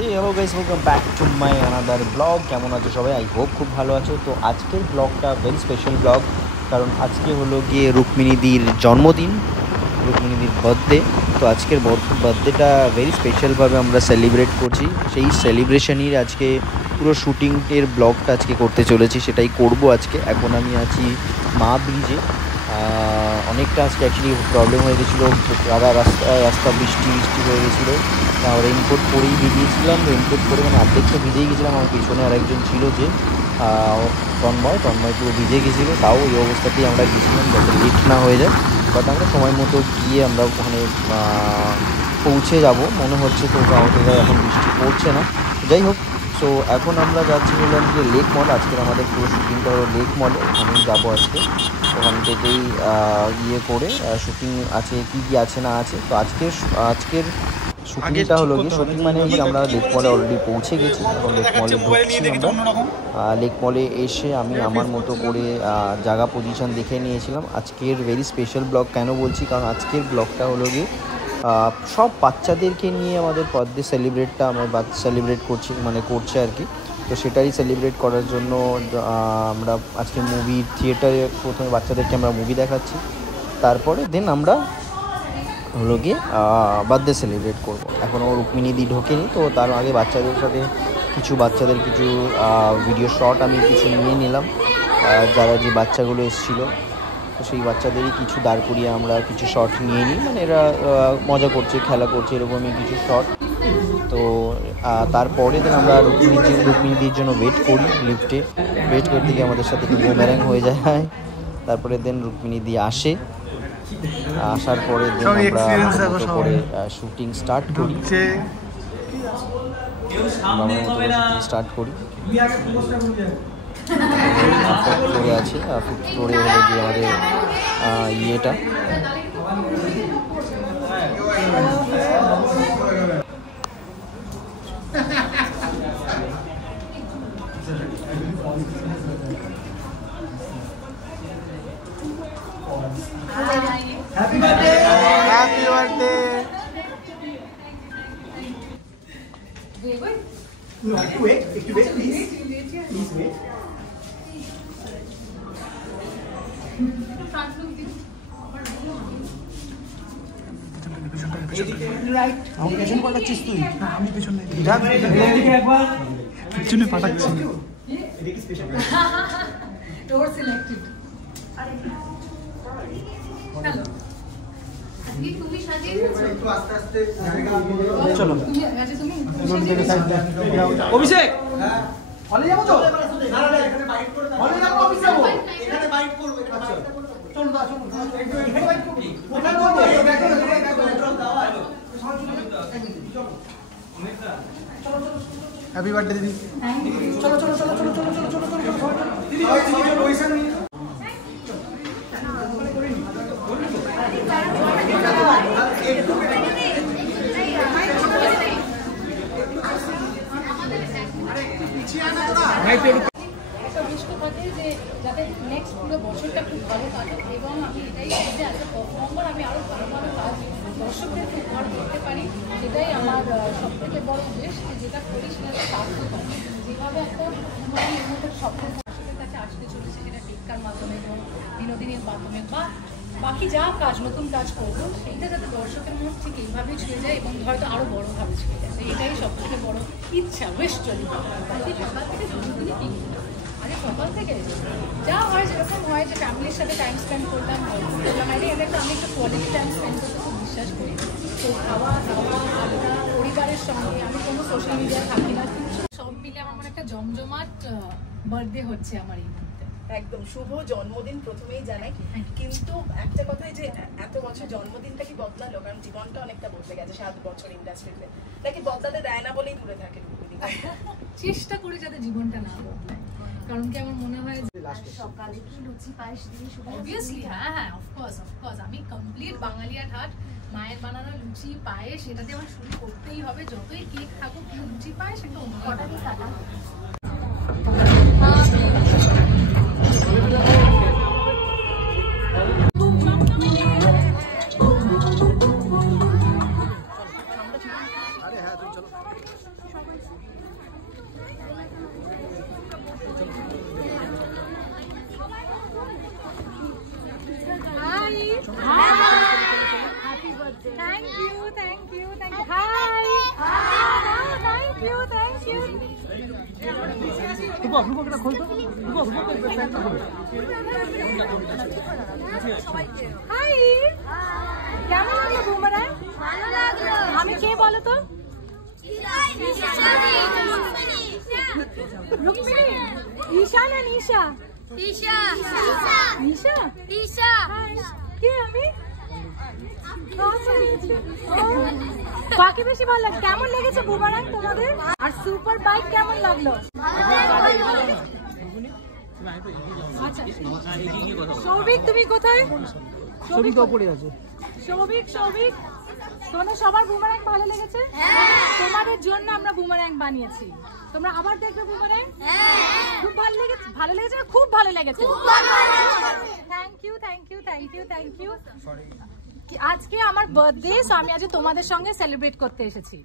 Hello guys, welcome back to my another blog. কেমন আছো সবাই? আই হোপ খুব ভালো আছো। তো আজকের ব্লগটা ভেরি স্পেশাল ব্লগ, কারণ আজকে হলো গিয়ে রুক্মিণীদির জন্মদিন, রুক্মিণীদির বার্থডে। তো আজকের বার্থডেটা ভেরি স্পেশালভাবে আমরা সেলিব্রেট করছি। সেই সেলিব্রেশনই আজকে পুরো শুটিংয়ের ব্লগটা আজকে করতে চলেছি, সেটাই করব আজকে। এখন আমি আছি মা ব্রিজে। অনেকটা আজকে অ্যাকচুয়ালি প্রবলেম হয়ে গেছিলো, সারা রাস্তা বৃষ্টি হয়ে গেছিলো। রেইনকোট পরেই বেরিয়েছিলাম, রেইনকোট পরে মানে অর্ধেকটা ভিজেই গেছিলাম। আমার পিছনে আরেকজন ছিল যে তন্ময় পুরো ভিজে গেছিলো। তাও এই অবস্থাতেই আমরা গেছিলাম যাতে লেট না হয়ে যায়। বাট আমরা সময় মতো গিয়ে আমরা ওখানে পৌঁছে যাব মনে হচ্ছে। তো এখন বৃষ্টি পড়ছে না, যাই হোক। সো এখন আমরা যাচ্ছি বললাম যে লেক মল। আজকের আমাদের পুরো শুটিংটা হলো লেক মলে, ওখানেই যাবো আজকে। ওখান থেকেই করে শুটিং আছে, কী আছে না আছে। তো আজকের শুটিংটা হলো গিয়ে শুটিং মানে আমরা লেক মলে অলরেডি পৌঁছে গেছি। এখন লেক মলে ঢুকছি আমরা। লেক মলে এসে আমি আমার মতো করে জায়গা পজিশন দেখে নিয়েছিলাম। আজকের ভেরি স্পেশাল ব্লগ কেন বলছি, কারণ আজকের ব্লগটা হলো গিয়ে সব বাচ্চাদেরকে নিয়ে আমাদের বার্থডে সেলিব্রেটটা সেলিব্রেট করছে আর কি। তো সেটাই সেলিব্রেট করার জন্য আমরা আজকে মুভি থিয়েটারে প্রথমে বাচ্চাদেরকে আমরা মুভি দেখাচ্ছি, তারপরে দেন আমরা হলো গিয়ে বার্থডে সেলিব্রেট করবো। এখনও রুক্মিণীদি ঢোকেনি, তো তার আগে বাচ্চাদের কিছু ভিডিও শট আমি কিছু নিয়ে নিলাম। যারা যে বাচ্চাগুলো এসেছিলো, তো সেই বাচ্চাদেরই কিছু দাঁড় করিয়ে আমরা কিছু শট নিয়ে নিই, মানে এরা মজা করছে, খেলা করছে, এরকমই কিছু শট। তো তারপরে দেন আমরা রুক্মিণীদির জন্য ওয়েট করি লিফটে। ওয়েট করতে গিয়ে আমাদের সাথে একটু বোমেরাং হয়ে যায়। তারপরে দেন রুক্মিণীদি আসার পরে দেন আমরা করে শুটিং স্টার্ট করি। ফ্লোরে আছে, ফিফথ ফ্লোরে হলো গিয়ে আমাদের ইয়েটা। Happy birthday! Happy birthday! Wait, please. Please wait. Right. আমি পেছনে পাঠাচ্ছিস তুই? না, আমি পেছনে। এদিকে একবার পেছনে পাঠাচ্ছি। এটা কি স্পেশাল? ডোর সিলেক্টেড। হ্যালো। তুমি সাজিয়ে দিয়েছো? একটু আস্তে আস্তে জায়গা চলো। অভিষেক, হ্যাঁ হলে যাবো তো? না এখানে বাইট করে দাও। হলে যাবো, অফিস যাবো। এখানে বাইট করব, এখানে বাইট করব। চলো একটু এখানে বাইট করব। ওখানে করব, দেখো ড্রপ দাও। হ্যাপি বার্থডে দিদি। চলো দিদি পজিশন নিয়ে যাতে নেক্সট পুরো বছরটা খুব ভালো কাটে, এবং আমি এটাই চাইতে অ্যাজ এ পারফর্মার আমি আরও ভালো কাজ দর্শকদেরকে উপহার করতে পারি। সেটাই আমার সবথেকে বড় উদ্দেশ্য, যেটা করি সেটা সার্থক হয়। যেভাবে একটা এর মধ্যে স্বপ্ন দর্শকের কাছে আসতে চলেছে, সেটা টিক্কার মাধ্যমে এবং বিনোদিনীর মাধ্যমে বা বাকি যা কাজ নতুন কাজ করবো, সেইটা যাতে দর্শকের মন ঠিক এইভাবেই ছুঁয়ে যায় এবং হয়তো আরও বড়োভাবে ছুঁয়ে যায়। এটাই সবথেকে বড় ইচ্ছা, উইশ চলি। সকাল থেকে জন্মদিনে কি আরে সকাল থেকে যা হয় যেরকম হয়, যে ফ্যামিলির সাথে টাইম স্পেন্ড করলাম, গল্প করলাম। আমি একটা কোয়ালিটি টাইম স্পেন্ড করতে খুব বিশ্বাস করি। তো খাওয়া দাওয়া আড্ডা পরিবারের সঙ্গে, আমি কোনো সোশ্যাল মিডিয়ায় থাকি না, সব মিলে আমার মনে একটা জমজমাট বার্থডে হচ্ছে আমার এই মুহূর্তে। একদম শুভ জন্মদিন প্রথমেই জানাই। কিন্তু একটা কথাই, যে এত বছর জন্মদিনটা কি বদলালো? কারণ জীবনটা অনেকটা বদলে গেছে 7 বছর ইন্ডাস্ট্রিতে। নাকি বদলাতে দেয় না বলেই দূরে থাকে? চেষ্টা করি যাতে জীবনটা না বদলায়, কারণ কি আমার মনে হয় সকালে কি লুচি পায়েস দিয়ে শুরু? অবভিয়াসলি হ্যাঁ, অফকোর্স আমি কমপ্লিট বাঙালিয়া ঠাট। মায়ের বানানো লুচি পায়েস এটাতে আমার শুরু করতেই হবে। যতই কেক থাকুক, লুচি পায়েস একটা অন্য কটারই কাটা। আরে হ্যাঁ তুমি চলো। Hi. Happy birthday. Thank you. Hi. Thank you. Hi. কেমন লাগলো বুমারাং? ভালো লাগলো। আমি কে বলো তো? রুক্মিণী। ঈশা না নিশা? ঈশা। কে আমি? কাকে বেশি ভালো লাগে? কেমন লেগেছে বুমারাং তোমাদের? আর সুপার বাইক কেমন লাগলো? আচ্ছা সৌভিক তুমি কোথায়? সৌভিক উপরে আছে। সৌভিক তোমাদের সবার বুমারাং ভালো লেগেছে? তোমাদের জন্য আমরা বুমারাং বানিয়েছি। তোমরা আবার দেখবে বুমারাং? খুব ভালো লেগেছে খুব ভালো লেগেছে। Thank you. আজকে আমার বার্থডে, সো আমি আজ তোমাদের সঙ্গে সেলিব্রেট করতে এসেছি।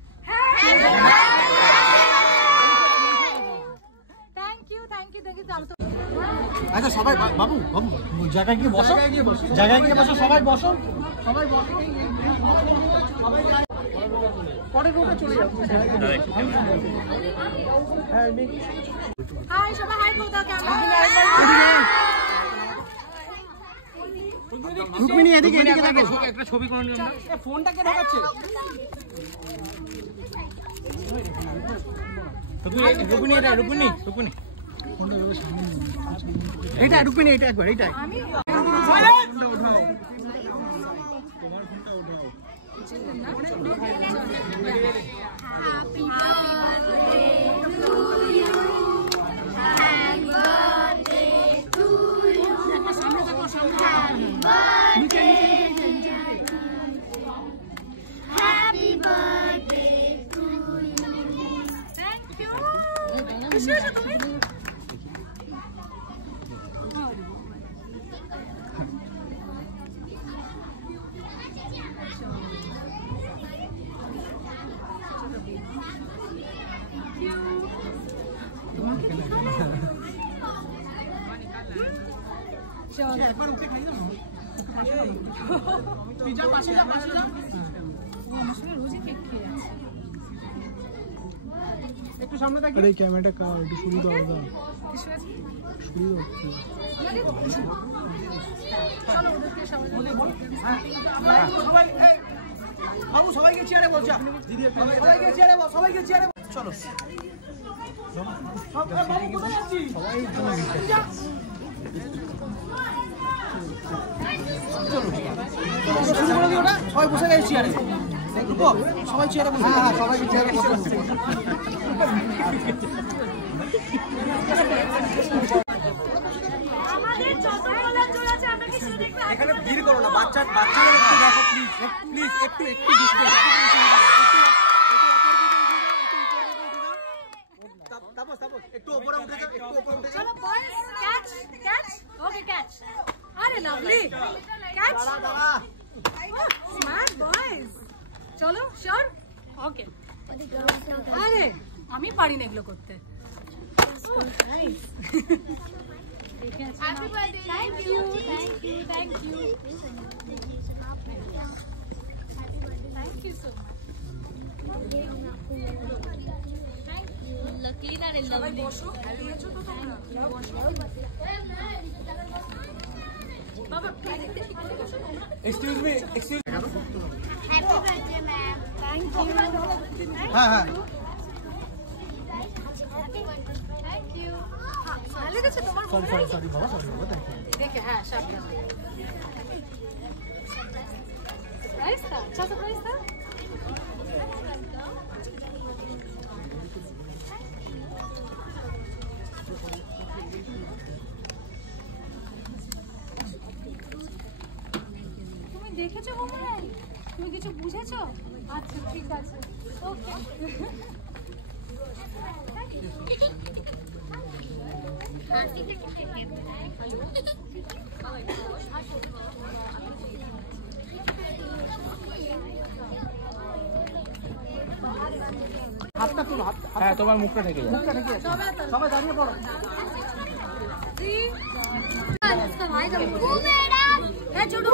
Thank you. আচ্ছা সবাই বাবু জায়গায় গিয়ে বসো, সবাই বসো। পরে রুমে চলে যাবো। হাই সবাই, হাই বলতে রুক্মিণী এদিকে দেখো, একটা ছবি করে নিও না। ফোনটাকে ঢোকাচ্ছে। রুক্মিণী এটা রুক্মিণী এটা একবার এইটাই। একটু সামনে থাকি। আরে ক্যামেরাটা কার একটু শুরু দাও দাও। শুরু দাও। চলো ওদেরকে সবাই বাবু সবাইকে চেয়ারে বসো। দিদি সবাইকে চেয়ারে বসো, চলো। সবাই সবাই বসে গেছে চেয়ারে। সবাই চেয়ারে বসে। হ্যাঁ সবাইকে চেয়ারে বসে। আমাদের যতগুলো জোর আছে আমরা কি শুধু দেখতে এখানে ভিড় করো না, বাচ্চাদের একটু দেখো প্লিজ একটু ডিসটেন্স। তাপস একটু উপরে উঠে যাও, চলো বয়েজ ক্যাচ ওকে ক্যাচ। আরে লাভলি ক্যাচ। Smart boys. চলো শিওর ওকে। আরে আমি পারি না এগুলো করতে। Happy birthday. Thank you so much. Luckily not in love. বসো। দিয়েছো তো তোমরা? বসো। বাবা excuse me Happy birthday, ma'am. Thank you. হ্যাঁ থ্যাংক ইউ। ভালো লেগেছে তোমার? সরি বাবা দেখে হ্যাঁ সাবধান। সারপ্রাইজ था, अच्छा सरप्राइज था। তুমি দেখেছো বুমারাং? তুমি কিছু বুঝেছো? আচ্ছা ঠিক আছে ওকে। হাতটা তুলো, হ্যাঁ তোমার মুখটা ঢেকে যাবে। মুখটা ঢেকে আছে। সবাই দাঁড়িয়ে পড়ো। छोटू